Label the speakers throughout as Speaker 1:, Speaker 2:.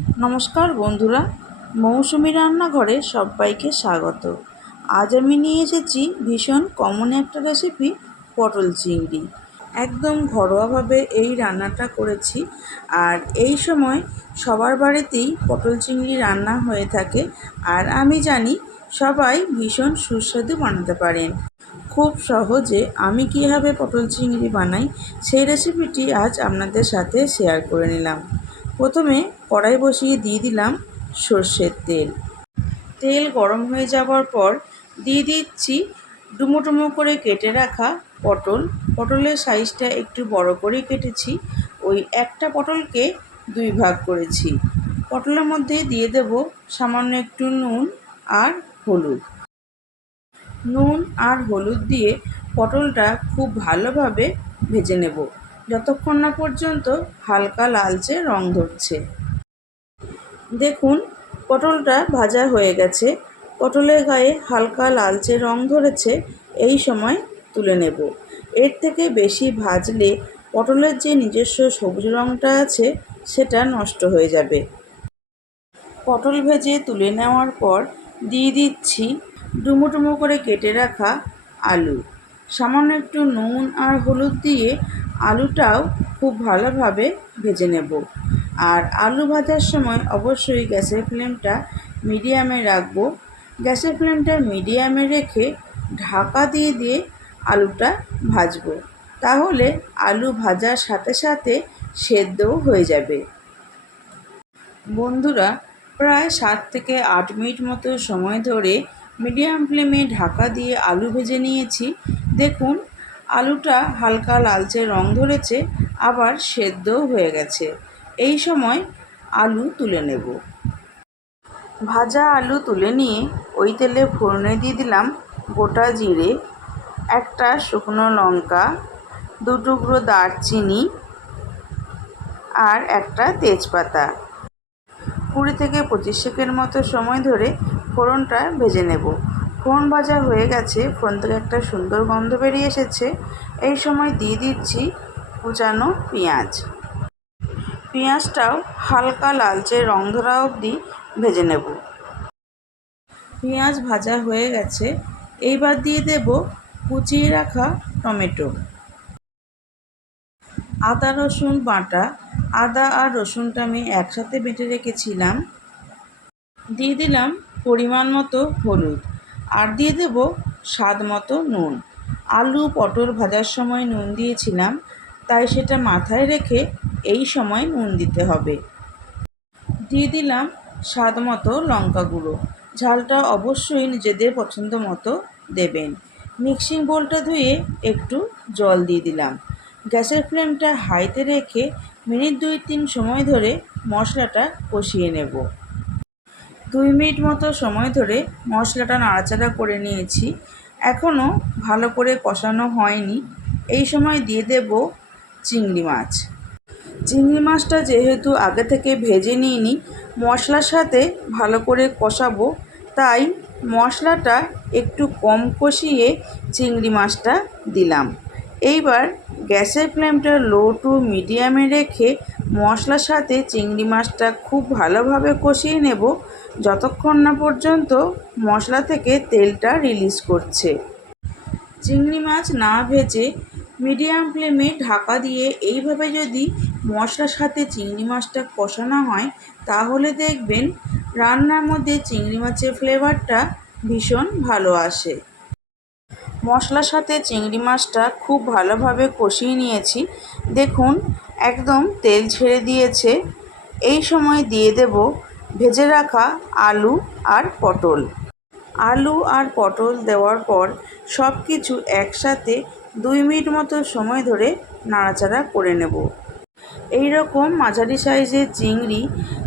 Speaker 1: নমস্কার বন্ধুরা, মৌসুমি রান্নাঘরে সবাইকে স্বাগত। আজ আমি নিয়ে এসেছি ভীষণ কমন একটা রেসিপি পটল চিংড়ি। একদম ঘরোয়াভাবে এই রান্নাটা করেছি আর এই সময় সবার বাড়িতেই পটল চিংড়ি রান্না হয়ে থাকে আর আমি জানি সবাই ভীষণ সুস্বাদু বানাতে পারেন। খুব সহজে আমি কীভাবে পটল চিংড়ি বানাই সেই রেসিপিটি আজ আপনাদের সাথে শেয়ার করে নিলাম। প্রথমে কড়াই বসিয়ে দিয়ে দিলাম সর্ষের তেল। তেল গরম হয়ে যাওয়ার পর দিয়ে দিচ্ছি ডুমো ডুমো করে কেটে রাখা পটল। পটলের সাইজটা একটু বড় করে কেটেছি। ওই একটা পটলকে দুই ভাগ করেছি। পটলের মধ্যে দিয়ে দেব সামান্য একটু নুন আর হলুদ। নুন আর হলুদ দিয়ে পটলটা খুব ভালোভাবে ভেজে নেব। যতক্ষণ না পর্যন্ত হালকা লালচে রং ধরছে। দেখুন, পটলটা ভাজা হয়ে গেছে। পটলের গায়ে হালকা লালচে রং ধরেছে, এই সময় তুলে নেব। এর থেকে বেশি ভাজলে পটলের যে নিজস্ব সবুজ রঙটা আছে, সেটা নষ্ট হয়ে যাবে। পটল ভেজে তুলে নেওয়ার পর দিয়ে দিচ্ছি ডুমো ডুমো করে কেটে রাখা আলু। সামান্য একটু নুন আর হলুদ দিয়ে আলুটাও খুব ভালোভাবে ভেজে নেব। আর আলু ভাজার সময় অবশ্যই গ্যাসের ফ্লেমটা মিডিয়ামে রাখব। গ্যাসের ফ্লেমটা মিডিয়ামে রেখে ঢাকা দিয়ে দিয়ে আলুটা ভাজবো। তাহলে আলু ভাজার সাথে সাথে সেদ্ধও হয়ে যাবে। বন্ধুরা, প্রায় সাত থেকে আট মিনিট মতো সময় ধরে মিডিয়াম ফ্লেমে ঢাকা দিয়ে আলু ভেজে নিয়েছি। দেখুন, আলুটা হালকা লালচে রং ধরেছে, আবার সেদ্ধও হয়ে গেছে। এই সময় আলু তুলে নেব। ভাজা আলু তুলে নিয়ে ওই তেলে ফোড়নে দিয়ে দিলাম গোটা জিরে, একটা শুকনো লঙ্কা, দু টুকরো দারচিনি আর একটা তেজপাতা। কুড়ি থেকে পঁচিশ সেকেন্ড মতো সময় ধরে ফোড়নটা ভেজে নেব। ফোড়ন ভাজা হয়ে গেছে, ফোড়ন থেকে একটা সুন্দর গন্ধ বেরিয়ে এসেছে। এই সময় দিয়ে দিচ্ছি কুচানো পেঁয়াজ। পেঁয়াজটাও হালকা লালচে রং ধরা অবধি ভেজে নেব। পেঁয়াজ ভাজা হয়ে গেছে। এইবার দিয়ে দেব কুচিয়ে রাখা টমেটো। আদা, রসুন বাটা, আদা আর রসুনটা আমি একসাথে বেটে রেখেছিলাম। দিয়ে দিলাম পরিমাণ মতো হলুদ আর দিয়ে দেব স্বাদ মতো নুন। আলু পটল ভাজার সময় নুন দিয়েছিলাম, তাই সেটা মাথায় রেখে এই সময় নুন দিতে হবে। দিয়ে দিলাম স্বাদ মতো লঙ্কা গুঁড়ো। ঝালটা অবশ্যই নিজেদের পছন্দ মতো দেবেন। মিক্সিং বোলটা ধুয়ে একটু জল দিয়ে দিলাম। গ্যাসের ফ্লেমটা হাইতে রেখে মিনিট দুই তিন সময় ধরে মশলাটা কষিয়ে নেব। দুই মিনিট মতো সময় ধরে মশলাটা নাড়াচাড়া করে নিয়েছি। এখনও ভালো করে কষানো হয়নি। এই সময় দিয়ে দেব চিংড়ি মাছ। চিংড়ি মাছটা যেহেতু আগে থেকে ভেজে নিইনি, মশলার সাথে ভালো করে কষাবো। তাই মশলাটা একটু কম কষিয়ে চিংড়ি মাছটা দিলাম। এইবার গ্যাসের ফ্লেমটা লো টু মিডিয়ামে রেখে মশলার সাথে চিংড়ি মাছটা খুব ভালোভাবে কষিয়ে নেব। যতক্ষণ না পর্যন্ত মশলা থেকে তেলটা রিলিজ করছে। চিংড়ি মাছ না ভেজে মিডিয়াম ফ্লেমে ঢাকা দিয়ে এইভাবে যদি মশলার সাথে চিংড়ি মাছটা কষানো হয়, তাহলে দেখবেন রান্নার মধ্যে চিংড়ি মাছের ফ্লেভারটা ভীষণ ভালো আসে। মশলার সাথে চিংড়ি মাছটা খুব ভালোভাবে কষিয়ে নিয়েছি। দেখুন, একদম তেল ছেড়ে দিয়েছে। এই সময় দিয়ে দেব ভেজে রাখা আলু আর পটল। আলু আর পটল দেওয়ার পর সব কিছু একসাথে দুই মিনিট মতো সময় ধরে নাড়াচাড়া করে নেব। এই রকম মাঝারি সাইজের চিংড়ি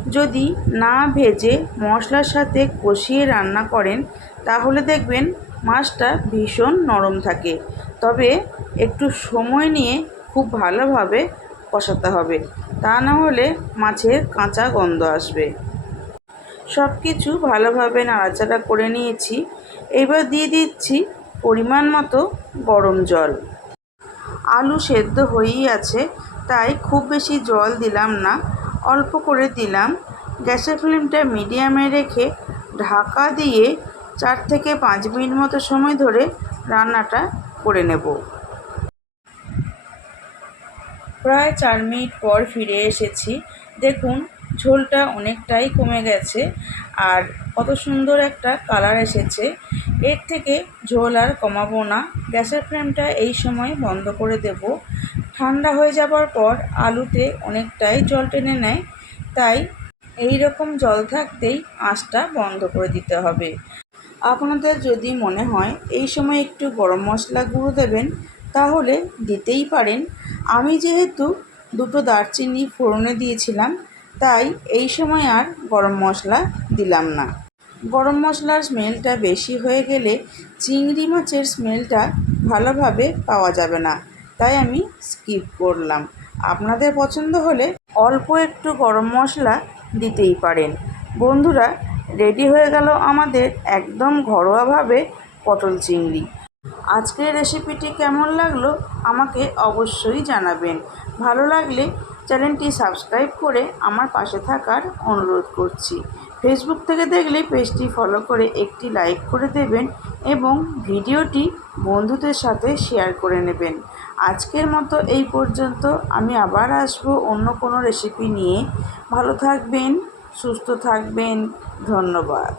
Speaker 1: যদি না ভেজে মশলার সাথে কষিয়ে রান্না করেন, তাহলে দেখবেন মাছটা ভীষণ নরম থাকে। তবে একটু সময় নিয়ে খুব ভালোভাবে কষাতে হবে। তা না হলে মাছের কাঁচা গন্ধ আসবে। সব কিছু ভালোভাবে নাড়াচাড়া করে নিয়েছি। এবার দিয়ে দিচ্ছি পরিমাণ মতো গরম জল। আলু সেদ্ধ হয়েই আছে। তাই খুব বেশি জল দিলাম না। অল্প করে দিলাম। গ্যাসের ফ্লেমটা মিডিয়ামে রেখে ঢাকা দিয়ে চার থেকে পাঁচ মিনিট মতো সময় ধরে রান্নাটা করে নেব। প্রায় চার মিনিট পর ফিরে এসেছি। দেখুন, ঝোলটা অনেকটাই কমে গেছে আর কত সুন্দর একটা কালার এসেছে। এর থেকে ঝোল আর কমাবো না। গ্যাসের ফ্লেমটা এই সময় বন্ধ করে দেব। ঠান্ডা হয়ে যাবার পর আলুতে অনেকটাই জল টেনে নেয়। তাই এই রকম জল থাকতেই আঁচটা বন্ধ করে দিতে হবে। আপনাদের যদি মনে হয় এই সময় একটু গরম মশলা গুঁড়ো দেবেন, তাহলে দিতেই পারেন। আমি যেহেতু দুটো দারচিনি ফোড়নে দিয়েছিলাম, তাই এই সময় আর গরম মশলা দিলাম না। গরম মশলার স্মেলটা বেশি হয়ে গেলে চিংড়ি মাছের স্মেলটা ভালোভাবে পাওয়া যাবে না। তাই আমি স্কিপ করলাম। আপনাদের পছন্দ হলে অল্প একটু গরম মশলা দিতেই পারেন। বন্ধুরা রেডি হয়ে গেল আমাদের একদম ঘরোয়াভাবে পটল চিংড়ি। আজকের রেসিপিটি কেমন লাগল আমাকে অবশ্যই জানাবেন। ভালো লাগলে চ্যানেলটি সাবস্ক্রাইব করে আমার পাশে থাকার অনুরোধ করছি। ফেসবুক থেকে দেখলে পেজটি ফলো করে একটি লাইক করে দেবেন এবং ভিডিওটি বন্ধুদের সাথে শেয়ার করে নেবেন। আজকের মতো এই পর্যন্ত। আমি আবার আসব অন্য কোনো রেসিপি নিয়ে। ভালো থাকবেন, সুস্থ থাকবেন। ধন্যবাদ।